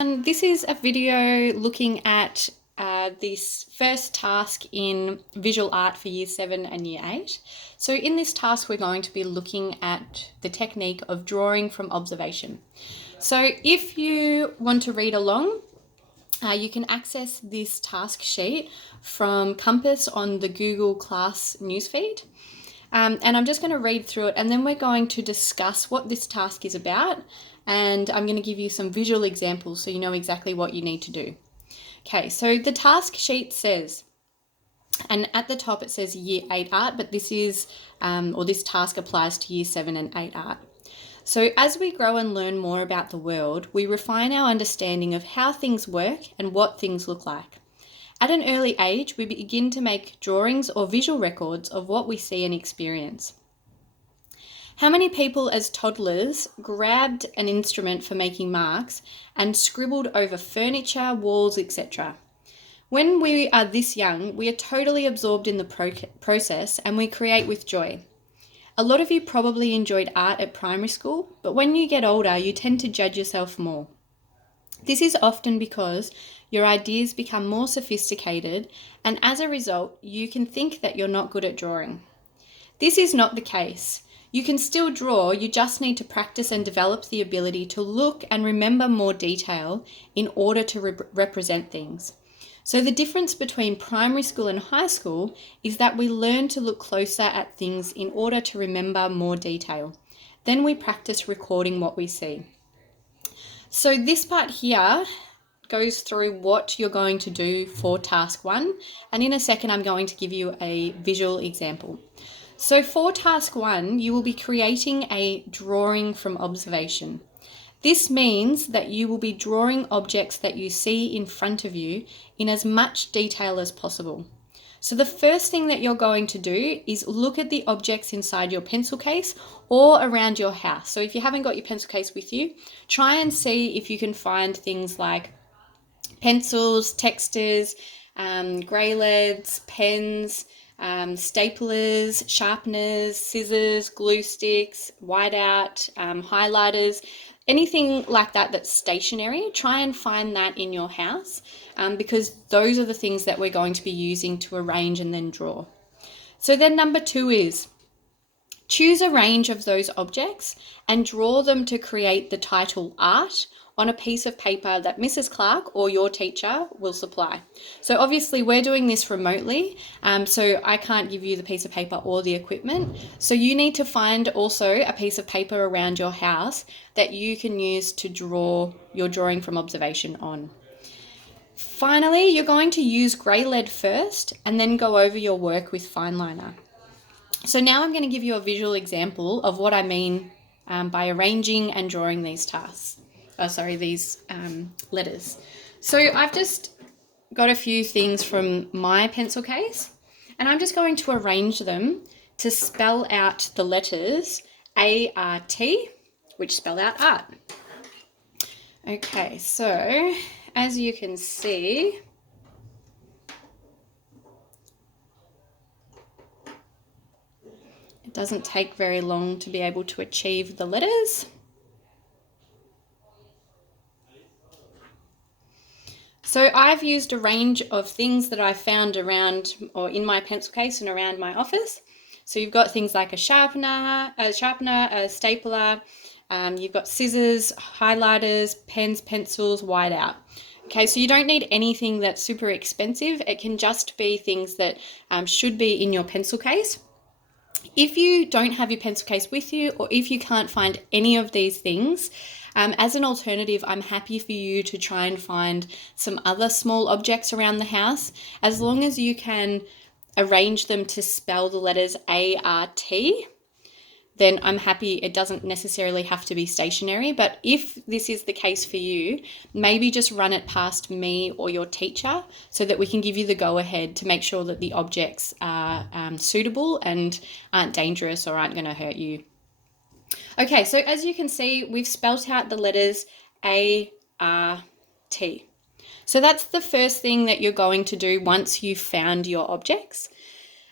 And this is a video looking at this first task in visual art for year 7 and year 8. So in this task, we're going to be looking at the technique of drawing from observation. So if you want to read along, you can access this task sheet from Compass on the Google Class newsfeed. And I'm just going to read through it, and then we're going to discuss what this task is about, and I'm going to give you some visual examples so you know exactly what you need to do. Okay, so the task sheet says, and at the top it says year 8 art, but this is, this task applies to year 7 and 8 art. So as we grow and learn more about the world, we refine our understanding of how things work and what things look like. At an early age, we begin to make drawings or visual records of what we see and experience. How many people as toddlers grabbed an instrument for making marks and scribbled over furniture, walls, etc.? When we are this young, we are totally absorbed in the process and we create with joy. A lot of you probably enjoyed art at primary school, but when you get older, you tend to judge yourself more. This is often because your ideas become more sophisticated, and as a result, you can think that you're not good at drawing. This is not the case. You can still draw, you just need to practice and develop the ability to look and remember more detail in order to represent things. So the difference between primary school and high school is that we learn to look closer at things in order to remember more detail. Then we practice recording what we see. So this part here goes through what you're going to do for task 1, and in a second I'm going to give you a visual example. So for task 1, you will be creating a drawing from observation. This means that you will be drawing objects that you see in front of you in as much detail as possible. So the first thing that you're going to do is look at the objects inside your pencil case or around your house. So if you haven't got your pencil case with you, try and see if you can find things like pencils, texters, grey leads, pens, staplers, sharpeners, scissors, glue sticks, whiteout, highlighters, anything like that that's stationary. Try and find that in your house because those are the things that we're going to be using to arrange and then draw. So then number 2 is choose a range of those objects and draw them to create the title art on a piece of paper that Mrs. Clark or your teacher will supply. So obviously we're doing this remotely, so I can't give you the piece of paper or the equipment. So you need to find also a piece of paper around your house that you can use to draw your drawing from observation on. Finally, you're going to use grey lead first and then go over your work with fine liner. So now I'm going to give you a visual example of what I mean by arranging and drawing these tasks. These letters. So I've just got a few things from my pencil case, and I'm just going to arrange them to spell out the letters A-R-T, which spell out art. Okay, so as you can see, it doesn't take very long to be able to achieve the letters. So I've used a range of things that I found around or in my pencil case and around my office. So you've got things like a sharpener, a stapler, you've got scissors, highlighters, pens, pencils, whiteout. Okay, so you don't need anything that's super expensive. It can just be things that should be in your pencil case. If you don't have your pencil case with you, or if you can't find any of these things, as an alternative, I'm happy for you to try and find some other small objects around the house, as long as you can arrange them to spell the letters A-R-T, then I'm happy. It doesn't necessarily have to be stationary, but if this is the case for you, maybe just run it past me or your teacher so that we can give you the go-ahead to make sure that the objects are suitable and aren't dangerous or aren't going to hurt you. Okay, so as you can see, we've spelt out the letters A-R-T. So that's the first thing that you're going to do once you've found your objects.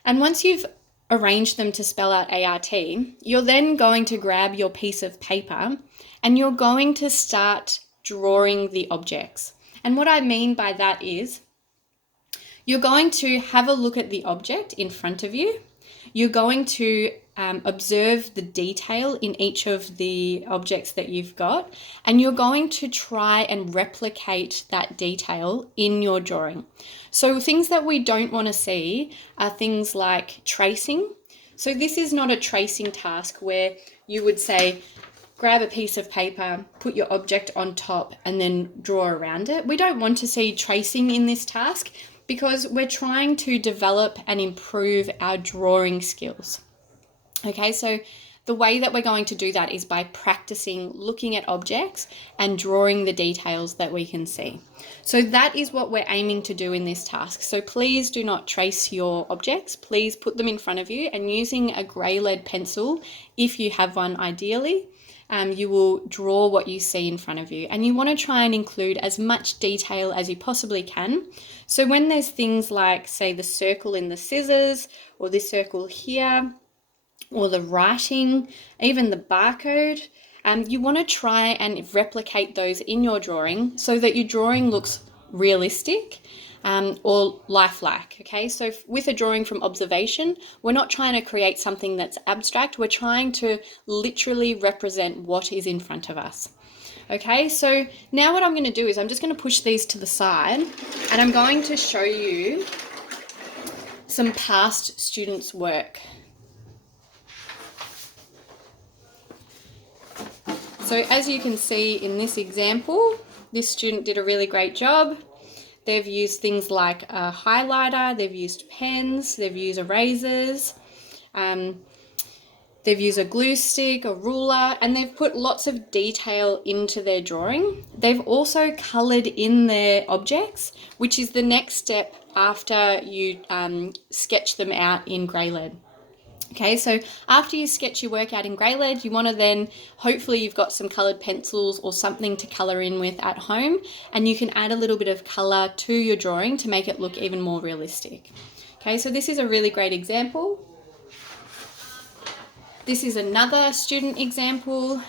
And once you've arranged them to spell out A-R-T, you're then going to grab your piece of paper and you're going to start drawing the objects. And what I mean by that is you're going to have a look at the object in front of you. You're going to observe the detail in each of the objects that you've got, and you're going to try and replicate that detail in your drawing. So things that we don't want to see are things like tracing. So this is not a tracing task where you would say, grab a piece of paper, put your object on top, and then draw around it. We don't want to see tracing in this task because we're trying to develop and improve our drawing skills. Okay, so the way that we're going to do that is by practicing looking at objects and drawing the details that we can see. So that is what we're aiming to do in this task. So please do not trace your objects. Please put them in front of you, and using a grey lead pencil, if you have one ideally, you will draw what you see in front of you. And you want to try and include as much detail as you possibly can. So when there's things like, say, the circle in the scissors, or this circle here, or the writing, even the barcode, you want to try and replicate those in your drawing so that your drawing looks realistic or lifelike. Okay, so with a drawing from observation, we're not trying to create something that's abstract. We're trying to literally represent what is in front of us. Okay, so now what I'm going to do is I'm just going to push these to the side, and I'm going to show you some past students' work. So as you can see in this example, this student did a really great job. They've used things like a highlighter, they've used pens, they've used erasers, they've used a glue stick, a ruler, and they've put lots of detail into their drawing. They've also coloured in their objects, which is the next step after you sketch them out in grey lead. Okay, so after you sketch your work out in grey lead, you want to then, hopefully you've got some coloured pencils or something to colour in with at home, and you can add a little bit of colour to your drawing to make it look even more realistic. Okay, so this is a really great example. This is another student example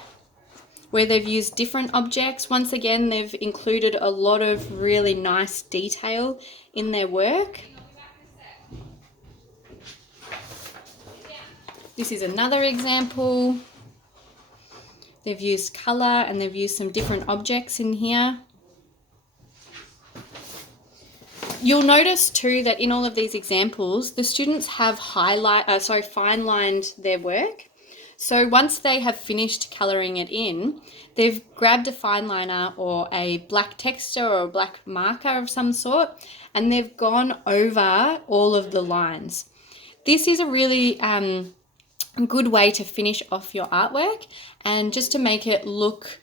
where they've used different objects. Once again, they've included a lot of really nice detail in their work. This is another example. They've used colour and they've used some different objects in here. You'll notice too that in all of these examples, the students have fine-lined their work. So once they have finished colouring it in, they've grabbed a fine liner or a black texture or a black marker of some sort, and they've gone over all of the lines. This is a really good way to finish off your artwork and just to make it look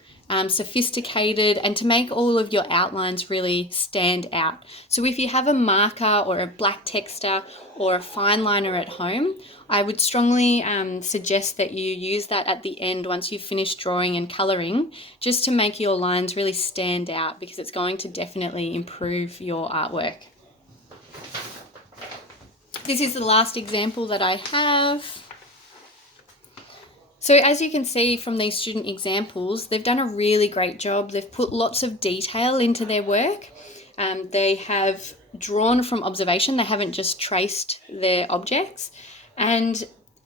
sophisticated and to make all of your outlines really stand out. So if you have a marker or a black texture or a fine liner at home, I would strongly suggest that you use that at the end once you've finished drawing and colouring, just to make your lines really stand out, because it's going to definitely improve your artwork. This is the last example that I have. So as you can see from these student examples, they've done a really great job. They've put lots of detail into their work. They have drawn from observation. They haven't just traced their objects. And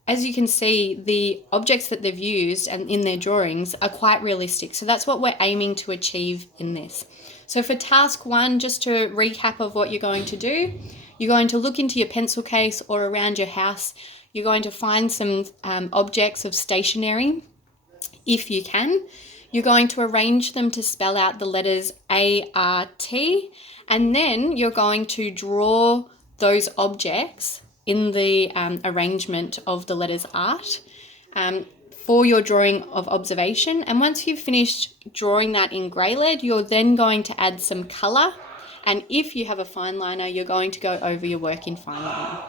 as you can see, the objects that they've used and in their drawings are quite realistic. So that's what we're aiming to achieve in this. So for task 1, just to recap of what you're going to do, you're going to look into your pencil case or around your house. You're going to find some objects of stationery, if you can. You're going to arrange them to spell out the letters ART, and then you're going to draw those objects in the arrangement of the letters art for your drawing of observation. And once you've finished drawing that in grey lead, you're then going to add some colour. And if you have a fine liner, you're going to go over your work in fine liner.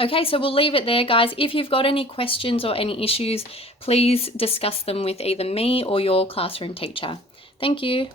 Okay, so we'll leave it there, guys. If you've got any questions or any issues, please discuss them with either me or your classroom teacher. Thank you.